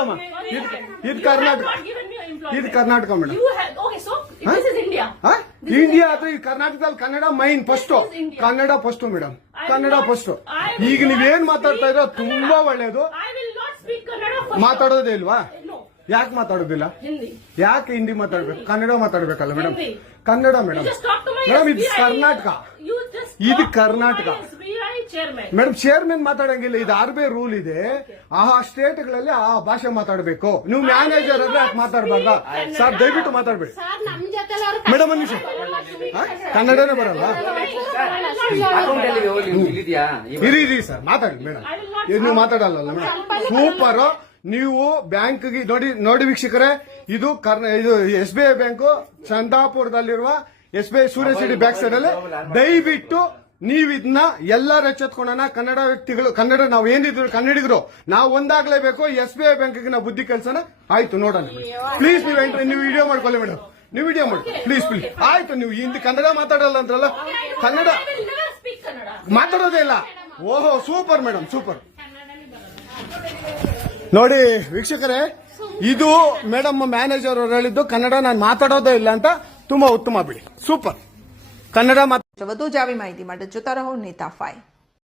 madam ಇದು ಕರ್ನಾಟಕ ಇದು Karnataka madam India ಅದು ಈ ಕರ್ನಾಟಕದಲ್ಲಿ Kannada main first Kannada first madam Kannada first ಈಗ ನೀವೇನ್ ಮಾತಾಡ್ತಾ ಇರೋ ತುಂಬಾ ಒಳ್ಳೇದು ಮಾತಾಡೋದೇ ಇಲ್ವಾ ಯಾಕೆ ಮಾತಾಡೋದಿಲ್ಲ ಯಾಕೆ ಹಿಂದಿ ಮಾತಾಡ್ಬೇಕು ಕನ್ನಡ ಮಾತಾಡ್ಬೇಕಲ್ಲ ಮೇಡಮ್ ಕನ್ನಡ ಮೇಡಮ್ ಮೇಡಮ್ ಇದು ಕರ್ನಾಟಕ ಇದು ಕರ್ನಾಟಕ ಮೇಡಮ್ ಚೇರ್ಮನ್ ಮಾತಾಡಂಗಿಲ್ಲ ಇದು ಆರ್ಬಿ ರೂಲ್ ಇದೆ ಆ ಸ್ಟೇಟ್ಗಳಲ್ಲಿ ಆ ಭಾಷೆ ಮಾತಾಡಬೇಕು ನೀವು ಮ್ಯಾನೇಜರ್ ಅಂದ್ರೆ ಯಾಕೆ ಮಾತಾಡಬಾರ್ದ ಸರ್ ದಯವಿಟ್ಟು ಮಾತಾಡ್ಬೇಡಿ ಮೇಡಮ್ ಒಂದು ನಿಮಿಷ ಕನ್ನಡನೇ ಬರಲ್ಲ ಇರಿ ಸರ್ ಮಾತಾಡಿ ಮೇಡಮ್ ನೀವು ಮಾತಾಡಲ್ಲ ಮೇಡಮ್ ಸೂಪರ್ ನೀವು ಬ್ಯಾಂಕ್ಗೆ ನೋಡಿ ವೀಕ್ಷಕರೇ ಇದು SBI ಬ್ಯಾಂಕು ಚಂದಾಪುರದಲ್ಲಿರುವ SBI ಸೂರ್ಯ ಸಿಟಿ ಬ್ಯಾಕ್ ಸೈಡ್ ಅಲ್ಲಿ ದಯವಿಟ್ಟು ನೀವು ಇದನ್ನ ಎಲ್ಲರೂ ಎಚ್ಚೆತ್ಕೊಳ್ಳೋಣ ಕನ್ನಡ ವ್ಯಕ್ತಿಗಳು ಕನ್ನಡ ನಾವು ಏನಿದ್ರು ಕನ್ನಡಿಗರು ನಾವು ಒಂದಾಗ್ಲೇಬೇಕು SBI ಬ್ಯಾಂಕ್ಗೆ ನಾವು ಬುದ್ಧಿ ಕಲ್ಸೋಣ ಆಯ್ತು ನೋಡೋಣ ಪ್ಲೀಸ್ ನೀವು ವಿಡಿಯೋ ಮಾಡ್ಕೊಳ್ಳಿ ಮೇಡಮ್ ನೀವು ವಿಡಿಯೋ ಮಾಡಿ ಪ್ಲೀಸ್ ಆಯ್ತು ನೀವು ಹಿಂದಿ ಕನ್ನಡ ಮಾತಾಡಲ್ಲ ಅಂದ್ರಲ್ಲ ಕನ್ನಡ ಮಾತಾಡೋದೇ ಇಲ್ಲ ಓಹೋ ಸೂಪರ್ ಮೇಡಮ್ ಸೂಪರ್ ನೋಡಿ ವೀಕ್ಷಕರೇ ಇದು ಮೇಡಮ್ ಮ್ಯಾನೇಜರ್ ಅವರು ಹೇಳಿದ್ದು ಕನ್ನಡ ನಾನು ಮಾತಾಡೋದೇ ಇಲ್ಲ ಅಂತ ತುಂಬಾ ಉತ್ತಮ ಬಿಡಿ ಸೂಪರ್ ಕನ್ನಡ વધુ જાવી માહિતી માટે જોતા રહો નેતા 5